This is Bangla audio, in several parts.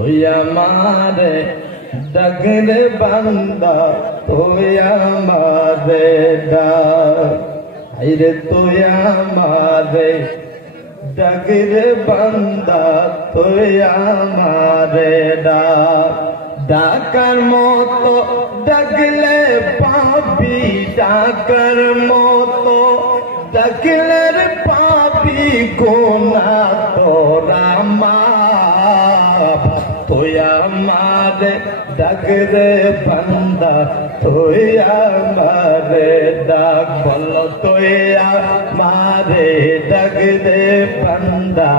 তুই আমারে ডাকরে বান্দা তুই আমারে ডাক আইরে তুই আমারে ডাকরে বান্দা তুই আমারে ডাক ডাকার মতো ডাকলে পাবি ডাকার মতো ডাকলে পাবি গোনা তোরা মাপ তুই আমারে ডাকরে বান্দা তুই আমারে ডাক বল তুই আমারে ডাকরে বান্দা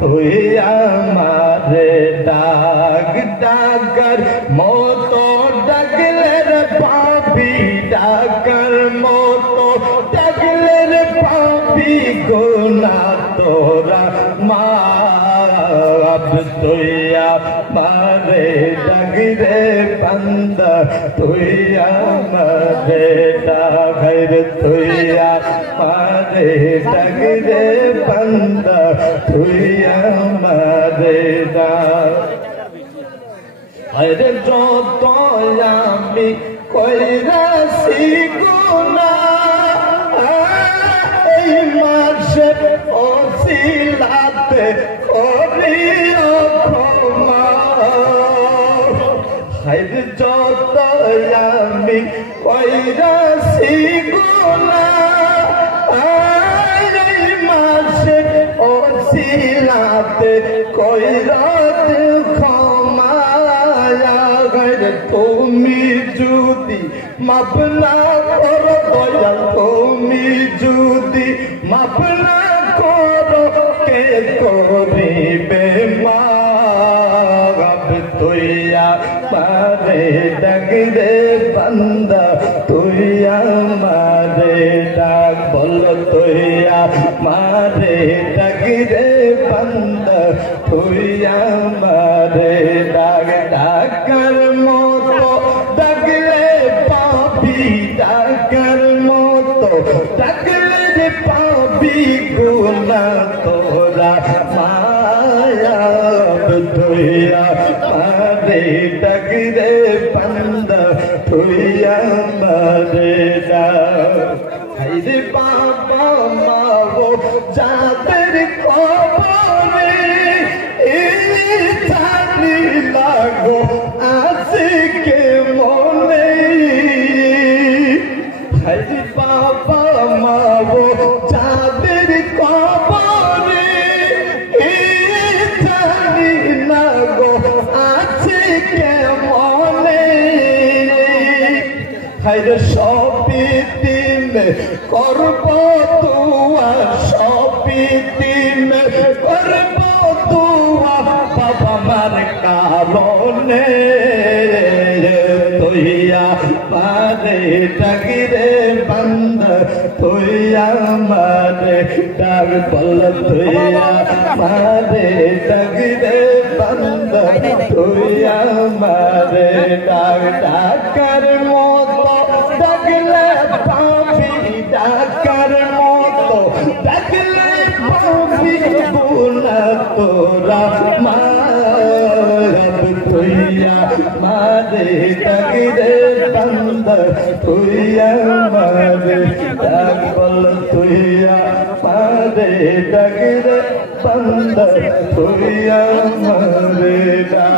তুই আমারে ডাক ডাকার মতো ডাকলে পাবি ডাকার মতো ডাকলে পাবি গোনা তোরা মাপ তুই আমারে ডাকরে বান্দা তুই আমারে ডাক তুই আমারে ডাকরে বান্দা তুই আমারে ডাক আরে যত আমি কইরাছি গুনাহ এই মাসে ওসিলাতে করিও ক্ষমা হায়রে যত আমি কইরাছি গুনাহ এই মাসে ওসিলাতে কইরাতে ক্ষমা তুমি যদি মাফ না করো দয়া তুমি যদি মাফ না করো কে করিবে মাপ তুই আমারে ডাকরে বান্দা তুই আমারে ডাক বল তুই আমারে ডাকরে বান্দা তুই আমারে ডাক ডাকার মতো ডাকলে পাবি ডাকার মতো ডাকলে পাবি গুনা তোরা মায়াব তুই আমারে ডাকরে বান্দা তুই আমারে ডাক হায়রে বাবা মা গো যাদের কবরে জানি লাগো আজকে মনে হায়রে বাবা মা গো যাদের কবরে জানি লাগো আজকে মনে হায়রে সবই দিন করব তুয়া সবই দিন করব তুয়া বাবা মার কারণে তুই আমারে ডাকরে বান্দা তুই আমারে ডাক বল তুই আমারে ডাকরে বান্দা তুই আমারে ডাক ডাকার মতো ডাকলে পাবি ডাকার মতো ডাকলে পাবি গুনা তোরা মাপ তুই আমারে ডাকরে বান্দা তুই আমারে ডাক বল তুই আমারে ডাকরে বান্দা তুই আমারে ডাক